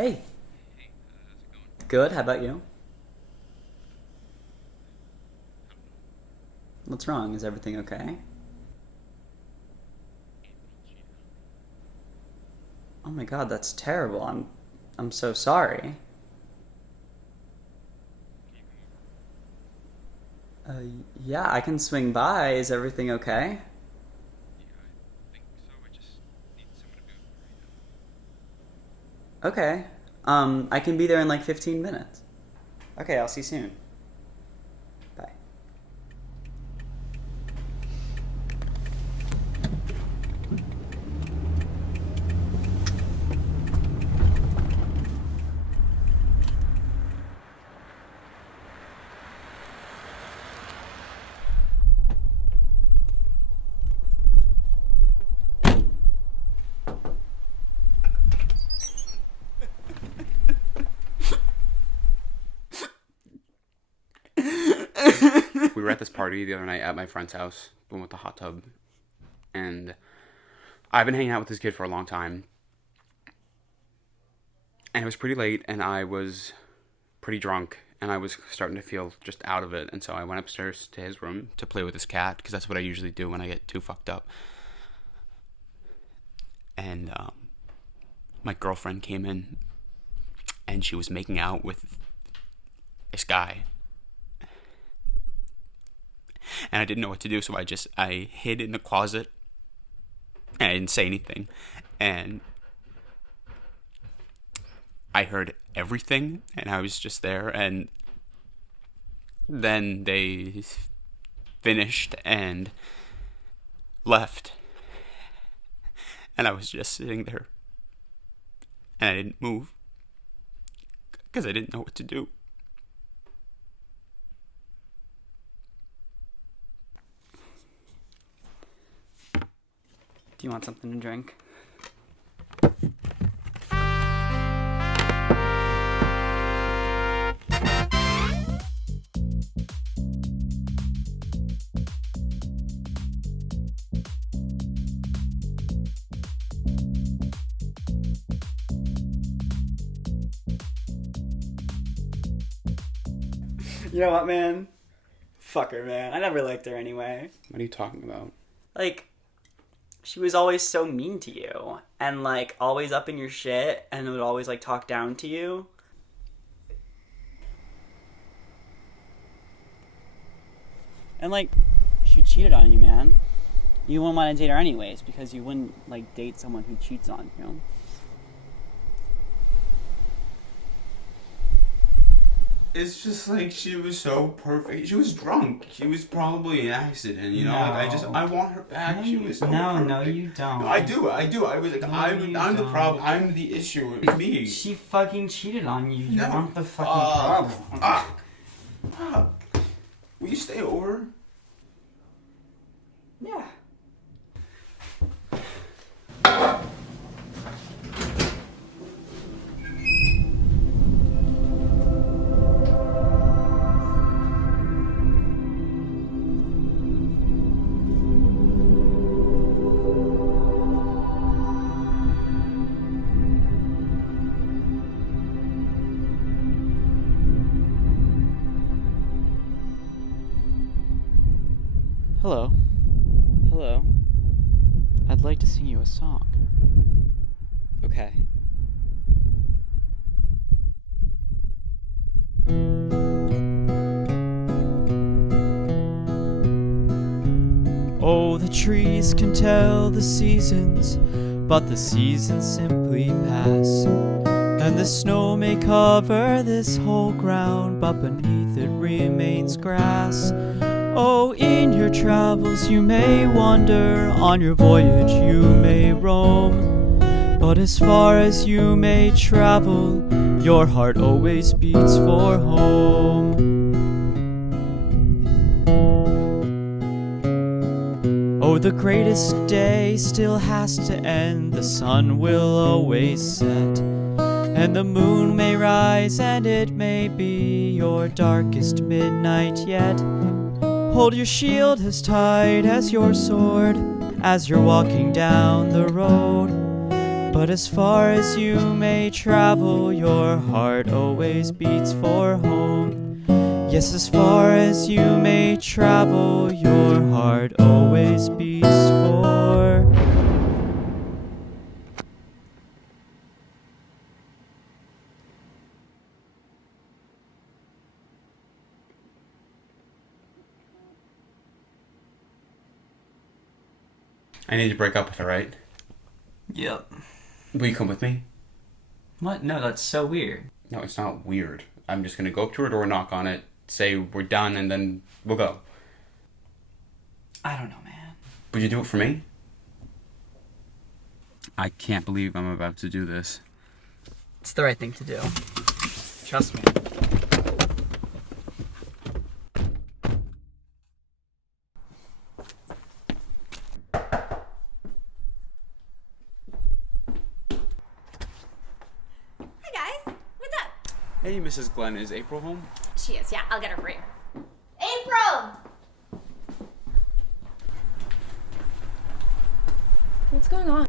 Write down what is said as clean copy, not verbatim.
Hey, good. How about you? What's wrong? Is everything okay? Oh my god, that's terrible. I'm so sorry. Uh, yeah, I can swing by. Is everything okay? Okay. I can be there in like 15 minutes. Okay, I'll see you soon. Bye. We were at this party the other night at my friend's house, the one with the hot tub, and I've been hanging out with this kid for a long time, and it was pretty late, and I was pretty drunk, and I was starting to feel just out of it, and so I went upstairs to his room to play with his cat, because that's what I usually do when I get too fucked up, and my girlfriend came in, and she was making out with this guy, and I didn't know what to do, so I hid in the closet, and I didn't say anything, and I heard everything, and I was just there, and then they finished and left, and I was just sitting there, and I didn't move, because I didn't know what to do. Do you want something to drink? You know what, man? Fuck her, man. I never liked her anyway. What are you talking about? Like, she was always so mean to you. And, like, always up in your shit. And would always, like, talk down to you. And, like, she cheated on you, man. You wouldn't want to date her anyways. Because you wouldn't, like, date someone who cheats on you. It's just like she was so perfect. She was drunk. She was probably an accident, you know. I want her back. No, She was so no, perfect. you don't. No, I do. I was like, No, I'm you the don't. problem. I'm the issue. It's me. She fucking cheated on you. You No. aren't the fucking problem. Fuck. Will you stay over? Yeah. Hello. Hello. I'd like to sing you a song. Okay. Oh, the trees can tell the seasons, but the seasons simply pass. And the snow may cover this whole ground, but beneath it remains grass. Oh, in your travels you may wander, on your voyage you may roam, but as far as you may travel, your heart always beats for home. Oh, the greatest day still has to end, the sun will always set, and the moon may rise, and it may be your darkest midnight yet. Hold your shield as tight as your sword as you're walking down the road, But as far as you may travel, your heart always beats for home. Yes, as far as you may travel, your heart always beats for. I need to break up with her, right? Yep. Will you come with me? What? No, that's so weird. No, it's not weird. I'm just gonna go up to her door, knock on it, say we're done, and then we'll go. I don't know, man. Would you do it for me? I can't believe I'm about to do this. It's the right thing to do. Trust me. Hey, Mrs. Glenn, is April home? She is, yeah. I'll get her for you. April! What's going on?